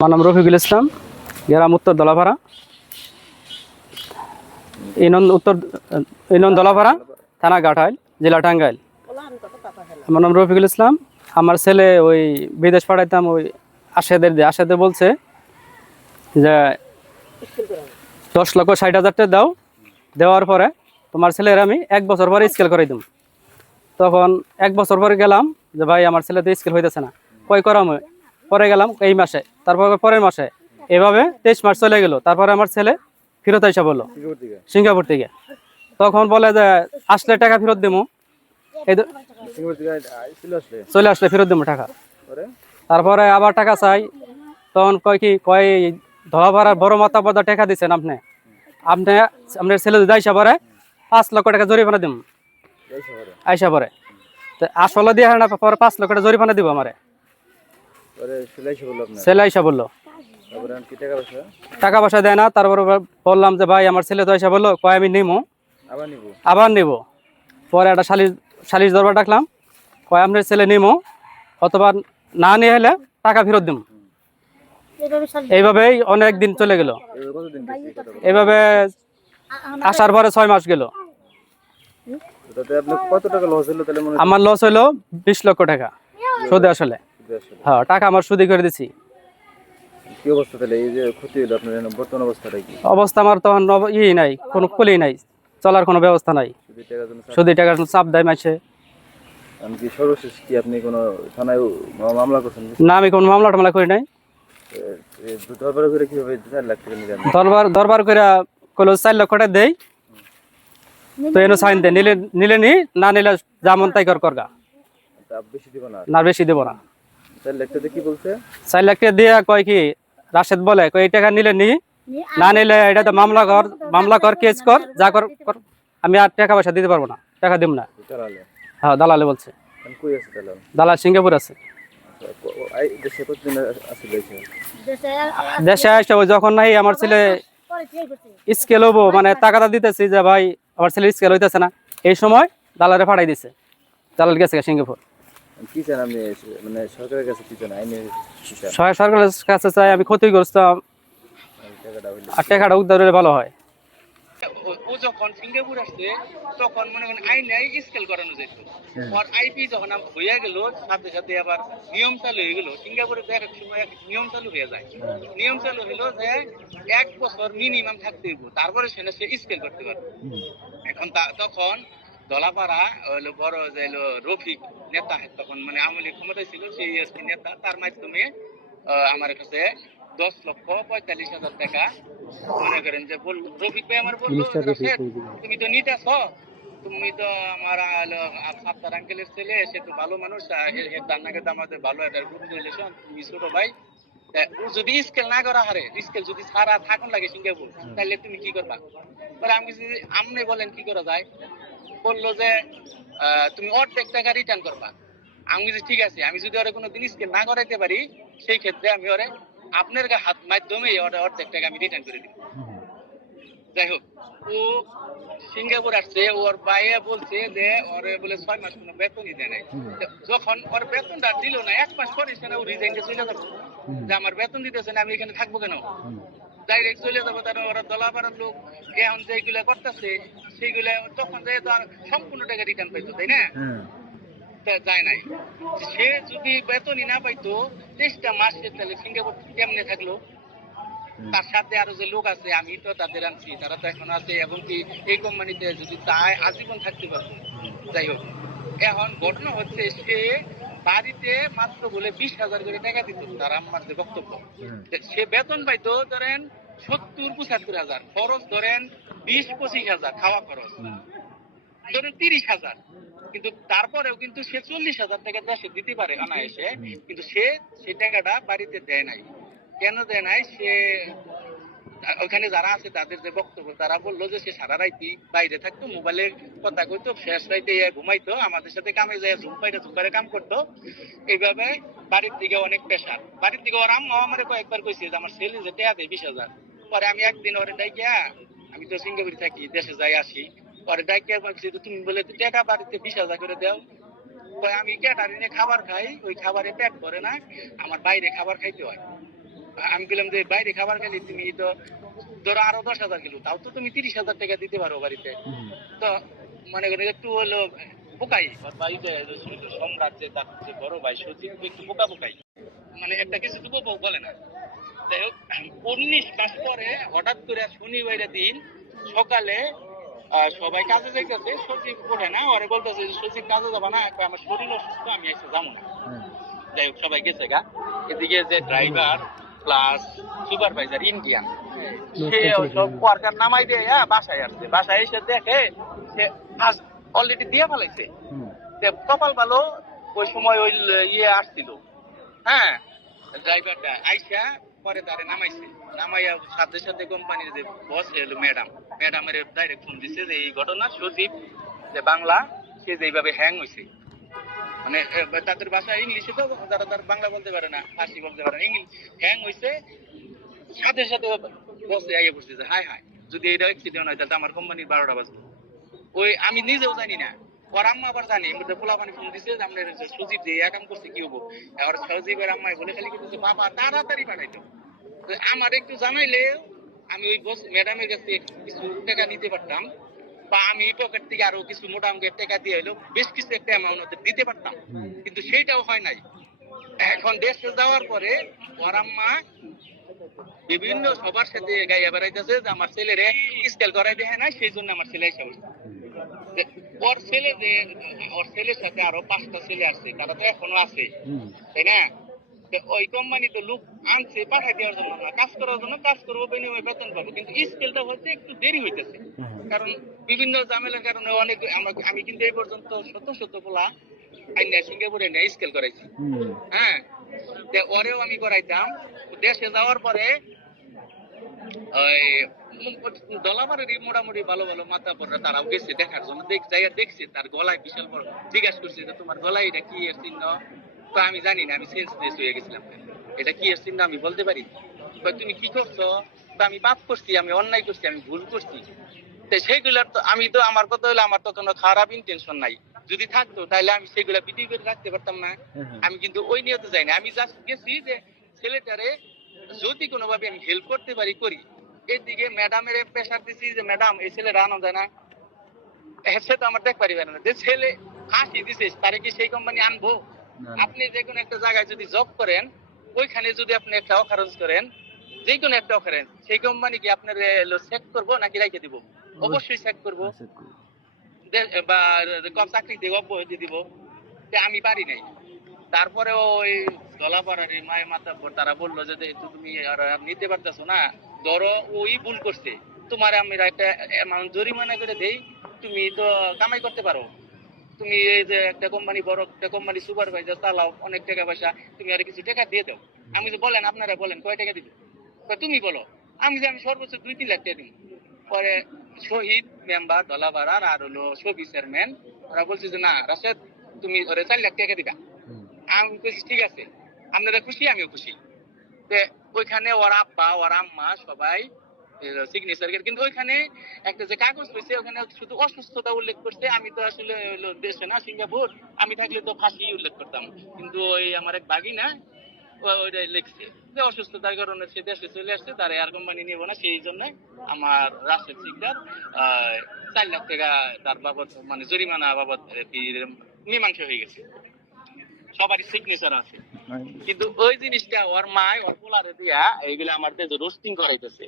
আমার নাম রফিকুল ইসলাম, গ্রাম উত্তর দলাপাড়া, ইউনিয়ন দলাপাড়া, থানা গাটাইল, জেলা টাঙ্গাইল। আমার নাম রফিকুল ইসলাম। আমার ছেলে ওই বিদেশ পাঠাইতাম, ওই আশেদের বলছে যে 10,60,000 টাকা দাও, দেওয়ার পরে তোমার ছেলের আমি 1 বছর পরে স্কেল করে দিম। তখন 1 বছর পরে গেলাম যে ভাই আমার ছেলে তো স্কেল হইতেছে না, কই করাম। পরে গেলাম এই মাসে, তারপর পরের মাসে, এভাবে 23 মাস চলে গেল। তারপরে আমার ছেলে ফেরত আইসা বললো সিঙ্গাপুর থেকে। তখন বলে যে আসলে টাকা ফেরত দেবো, চলে আসলে ফেরত দেবো টাকা। তারপরে আবার টাকা চাই, তখন কয় ধরা ভাড়ার বড় মাথা পদা টাকা দিচ্ছেন আপনি আপনার ছেলে যদি আইসা পরে 5 লক্ষ টাকা জরিমানা দিব। আইসা পরে আসলে দিয়ে না, পরে 5 লক্ষ টাকা জরিমানা দিব আমারে। ছেলে আইসা বললো, টাকা পয়সা দেয় না। তারপরে বললাম যে ভাই আমার ছেলে তো আইসা বললো, কয় আমি নিবো, আবার নিব। পরে একটা সালিশ দরবার ডাকলাম, কয় আপনার ছেলে নিবো অথবা না নিয়ে হলে টাকা ফেরত দিব। এইভাবেই অনেক দিন চলে গেল। এইভাবে আসার পরে 6 মাস গেল। আমার লস হইলো 20 লক্ষ টাকা সুদে আসলে। হ্যাঁ, টাকা আমার সুদি করে দিছি। কি অবস্থা তাহলে এই যে ক্ষতি হলো আপনার বর্তমান অবস্থাটা কি? অবস্থা আমার তখন নাই, কোনো কুলি নাই, চলার কোনো ব্যবস্থা নাই। সুদি টাকার চাপ দেয় মাসে। কি সর্বশেষ কি আপনি কোনো থানায় মামলা করছেন? না, আমি কোনো মামলা টামলা করি নাই। দরবার করে কিভাবে 4 লাখ টাকা নিলেন? দরবার করে কইলো 4 লক্ষ টাকা দেই, তো এনো সাইন দে, নিলে নি, না নিলে যেমন তাই করগা। বেশি দিব না? না, বেশি দেব না। 4 লাখ টাকা কি বলছে? 4 লাখ টাকা দিয়ে কয় কি রাশেদ বলে, কয় এই টাকা নিলে নি, না নিলে এটা তো মামলা কর কেস কর, যা কর। আমি আর টাকা পয়সা দিতে পারবো না, টাকা দিব না। হ্যাঁ, দালালে বলছে। কই আছে দালাল? দালাল সিঙ্গাপুর আছে। দেশে কতদিন আসলে? দেশে আসে ওই যখন নাই আমার ছেলে স্কেল হবো, মানে টাকাটা দিতেছি যে ভাই আমার ছেলে স্কেল হইতেছে না, এই সময় দালালে পাঠাই দিছে। দালাল গেছে সিঙ্গাপুর। কি চান আপনি, মানে সরকারের কাছে কি চান? আইনের সরকারের কাছে চাই আমি ক্ষতিগ্রস্ত, আর টাকাটা উদ্ধার হলে ভালো হয়। ও যখন সিঙ্গাপুর আসছে তখন মনে করেন আইনে স্কেল করানো যেত। আর আইপি যখন হয়ে গেল, সাথে সাথে আবার নিয়ম চালু হয়ে গেল। সিঙ্গাপুরে তো এক সময় নিয়ম চালু হয়ে যায়। নিয়ম চালু হলো যে 1 বছর মিনিমাম থাকতে হইব, তারপরে সে স্কেল করতে পারবে। এখন তখন দলাপাড়া হলো বড় যে রফিক নেতা, তখন মানে আমলি ক্ষমতায় ছিল, সেই নেতা, তার মাধ্যমে আমার কাছে 10,45,000 টাকা মনে করেন যে বললো। রফিক ভাই আমার বললো, তুমি তো নিতেছ, তুমি তো আমার সাত্তার আঙ্কেলের ছেলে, সে তো ভালো মানুষ, তার নাকি আমাদের ভালো একটা গুড রিলেশন, তুমি ছোট ভাই, ও যদি স্কেল না করা হারে, স্কেল যদি সারা থাকুন লাগে সিঙ্গাপুর, তাহলে তুমি কি করবা? আমি যদি আমনে বলেন কি করা যায়, বললো যে তুমি অর্ধেক টাকা রিটার্ন করবা। আমি যদি ঠিক আছে, আমি যদি ওরা কোনো জিনিস না করাইতে পারি, সেই ক্ষেত্রে আমি ওরে আপনার হাত মাধ্যমে অর্ধেক টাকা আমি রিটার্ন করে দিব। যাই হোক, ও সিঙ্গাপুর আসছে, ওর বাইরে বলছে যে ওরে বলে 6 মাস কোনো বেতনই দেয় নাই। যখন ওর বেতনটা দিল না, 1 মাস পরে সে ও রিজাইনে চলে যাবো, যে আমার বেতন দিতেছে না, আমি এখানে থাকবো কেন, ডাইরেক্ট চলে যাবো। তারা ওরা দলাপাড়ার লোক এখন যেগুলা করতেছে সেইগুলা তখন যে তার সম্পূর্ণ টাকা রিটার্ন পাইতো, তাই না? যায় নাই। সে যদি বেতনই না পাইতো 23টা মাসে, তাহলে সিঙ্গাপুর কেমনে থাকলো? তার সাথে আরো যে লোক আছে, আমি তো তাদের আনছি, তারা তো এখন আছে, এবং কি এই কোম্পানিতে যদি তাই আজীবন থাকতে পারতো। যাই হোক, এখন ঘটনা হচ্ছে সে বাড়িতে মাত্র বলে 20,000 করে টাকা দিত। তার আমার যে বক্তব্য, সে বেতন পাইতো ধরেন 70-75,000, খরচ ধরেন 20-25,000, খাওয়া খরচ ধরেন 30,000, কিন্তু তারপরেও কিন্তু সে 40,000 টাকা দেশে দিতে পারে অনায়াসে, কিন্তু সে টাকাটা বাড়িতে দেয় নাই। কেন দেয় নাই? সে ওখানে যারা আছে তাদের যে বক্তব্য, তারা বললো যে সে সারা রাইতি বাইরে থাকতো, মোবাইলে কথা কইতো, শেষ রাইতে ঘুমাইতো, আমাদের সাথে কামে যায় ঝুমপাইরে কাম করতো। এইভাবে বাড়ির দিকে অনেক প্রেশার। বাড়ির দিকে ওর আম্মা আমার কয়েকবার কইছে যে আমার ছেলে যে টাকা দেয় 20,000। পরে আমি একদিন ওরে ডাইকিয়া, আমি তো সিঙ্গাপুরে থাকি, দেশে যাই আসি, পরে ডাইকিয়া বলছি তুমি বলে টাকা বাড়িতে 20,000 করে দাও। আমি ক্যাটারিনে খাবার খাই, ওই খাবারে পেট ভরে না, আমার বাইরে খাবার খাইতে হয়। আমি বললাম যে বাইরে খাবার খেলে তুমি তো ধরো আরো 10,000 কিলো, তাও তো তুমি 30,000 টাকা দিতে পারো বাড়িতে। তো মনে করেন একটু হলো বোকাই ওর ভাই যে সম্রাট যে তার যে বড় ভাই সচিব একটু বোকা বোকাই, মানে একটা কিছু তো বলে না। যাই হোক 19 মাস পরে হঠাৎ করে শনিবারের দিন সকালে সবাই কাজে যাইতেছে, সচিব ওঠে না, ওরে বলতেছে যে সচিব কাজে যাবা না, একবার আমার শরীর অসুস্থ, আমি এসে যাবো না। যাই হোক সবাই গেছে গা। এদিকে যে ড্রাইভার প্লাস সুপারভাইজার ইন্ডিয়ান, সে সব ওয়ার্কার নামাই দিয়ে বাসায় আসছে। বাসায় এসে দেখে সে কাজ অলরেডি দিয়ে ফেলাইছে। কপাল ভালো ওই সময় ওই ইয়ে আসছিল, হ্যাঁ, ড্রাইভারটা আইসা পরে তারে নামাইছে। নামাইয়া সাথে সাথে কোম্পানির যে বস এলো ম্যাডামের ডাইরেক্ট ফোন দিছে যে এই ঘটনা সজীব যে বাংলা সে যেভাবে হ্যাং হয়েছে, মানে তাদের ভাষা ইংলিশে তো যারা তার বাংলা বলতে পারে না, ফার্সি বলতে পারে না, ইংলিশ হ্যাং হয়েছে। সাথে সাথে বসে আইয়া বসছে যে হাই হাই যদি এটা অ্যাক্সিডেন্ট হয় তাহলে আমার কোম্পানির 12টা বাজবে। ওই আমি নিজেও জানি না, ওর আম্মা আবার জানি, পোলা পানি ফোন দিছে যে আপনার সজীব যে কাম করছে কি হবো। আর সজীবের আম্মাই বলে খালি কিন্তু বাবা তাড়াতাড়ি পাঠাইতো। তো আমার একটু জানাইলে আমি ওই বস ম্যাডামের কাছে কিছু টাকা নিতে পারতাম, বা আমি পকেট থেকে আরো কিছু মোটা অঙ্কের টাকা দিয়ে হইলো বেশ কিছু একটা অ্যামাউন্ট ওদের দিতে পারতাম, কিন্তু সেইটাও হয় নাই। এখন দেশে যাওয়ার পরে ওর আম্মা বিভিন্ন সবার সাথে গাইয়া বেড়াইতেছে যে আমার ছেলেরে স্কেল করাই দেয় না, সেই জন্য আমার ছেলে এসে বসছে। ওর ছেলে যে ওর ছেলের সাথে আরো 5টা ছেলে আসছে, তারা তো এখনো আছে, তাই না? তো ওই কোম্পানি তো লোক আনছে পাঠাই দেওয়ার জন্য না, কাজ করার জন্য, কাজ করবো বিনিময়ে বেতন পাবো, কিন্তু স্কেলটা হচ্ছে একটু দেরি হইতেছে। কারণ বিভিন্ন ঝামেলার কারণে অনেক আমি কিন্তু এই পর্যন্ত শত পোলা আইনা সিঙ্গাপুরে নিয়ে স্কেল করাইছি, হ্যাঁ। ওরেও আমি করাইতাম। দেশে যাওয়ার পরে ওই দলামারেরই মোটামুটি ভালো ভালো মাথা পড়রা তারাও গেছে দেখার জন্য, দেখছে তার গলায় বিশাল বড়, জিজ্ঞাসা করছে যে তোমার গলায় এটা কি এর চিহ্ন? তো আমি জানি না, আমি সেন্সলেস হয়ে গেছিলাম, এটা কি এর চিহ্ন আমি বলতে পারি। তুমি কি করছো? তো আমি পাপ করছি, আমি অন্যায় করছি, আমি ভুল করছি। তো সেইগুলার তো আমি তো, আমার কথা হলো আমার তো কোনো খারাপ ইন্টেনশন নাই, যদি থাকতো তাহলে আমি সেগুলা ভিডিও করে রাখতে পারতাম না। আমি কিন্তু ওই নিয়তে যাই না, আমি জাস্ট গেছি যে ছেলেটারে যদি কোনোভাবে আমি হেল্প করতে পারি করি। এদিকে ম্যাডামের প্রেশার দিছি যে ম্যাডাম এই ছেলে রানো যায় না, সে তো আমার দেখ পারিবেন না, যে ছেলে ফাঁসি দিছে তারে কি সেই কোম্পানি আনবো? আপনি যে কোনো একটা জায়গায় যদি জব করেন, ওইখানে যদি আপনি একটা অকারেন্স করেন, যে কোনো একটা অকারেন্স, সেই কোম্পানি কি আপনার চেক করবো নাকি রাইখে দিব? অবশ্যই চেক করবো, বা চাকরি দিয়ে অব্যাহতি দিব। আমি পারি নাই। তারপরে ওই দলাপাড়ার মায়ের মাথা পর তারা বললো যে তুমি আর নিতে পারতেছো না, ধরো ওই ভুল করছে, তোমার আমি একটা অ্যামাউন্ট জরিমানা করে দেই, তুমি তো কামাই করতে পারো, তুমি এই যে একটা কোম্পানি, বড় একটা কোম্পানি সুপারভাইজার চালাও, অনেক টাকা পয়সা, তুমি আর কিছু টাকা দিয়ে দাও। আমি যে বলেন আপনারা বলেন কয় টাকা দিবে, তুমি বলো। আমি সর্বোচ্চ 2-3 লাখ টাকা দিব। পরে শহীদ মেম্বার দলাপাড়ার আর হলো সবি চেয়ারম্যান, ওরা বলছে যে না রাশেদ তুমি ধরে 4 লাখ টাকা দিবা। আমি বলছি ঠিক আছে, আপনারা খুশি আমিও খুশি। ওইখানে ওর আব্বা ওর আম্মা সবাই সিগনেচার, কিন্তু ওইখানে একটা যে কাগজ হয়েছে ওখানে শুধু অসুস্থতা উল্লেখ করছে। আমি তো আসলে দেশে না, সিঙ্গাপুর, আমি থাকলে তো ফাঁসি উল্লেখ করতাম, কিন্তু ওই আমার এক ভাগিনা ওইটাই লিখছে যে অসুস্থতার কারণে সে দেশে চলে আসছে, তার এয়ার কোম্পানি নিব না, সেই জন্য আমার রাশেদ সিকদার 4 লাখ টাকা তার বাবদ, মানে জরিমানা বাবদ মীমাংসা হয়ে গেছে, সবারই সিগনেচার আছে। কিন্তু ওই জিনিসটা ওর মা ওর পোলারে দিয়া এইগুলো আমার রোস্টিং করাইতেছে।